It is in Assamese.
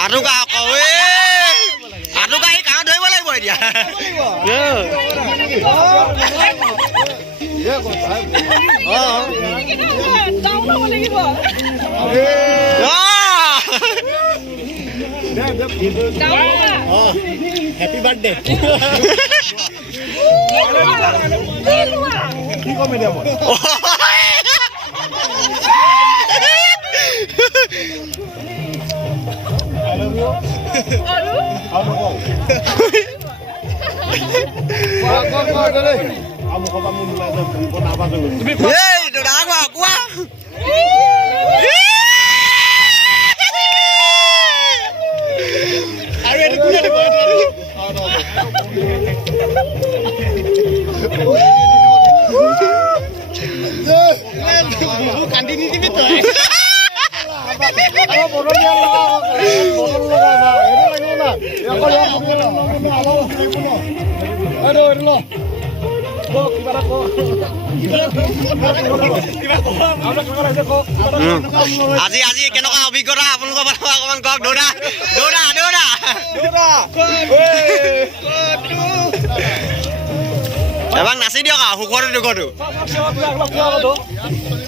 Aduka kowe. Aduka iki kang dhewe lek boy dia. Yo. Ya kok tahu. Oh. Tahu apa lagi, Pak? Oh. Happy birthday. কি কমে দেব? আজি আজি কেনেকুৱা অভিজ্ঞতা আপোনালোকৰ পৰা অকমান কওক দৌৰা দৌৰা দৌৰা এবাৰ নাচি দিয়ক আৰু সুখৰ দুখটো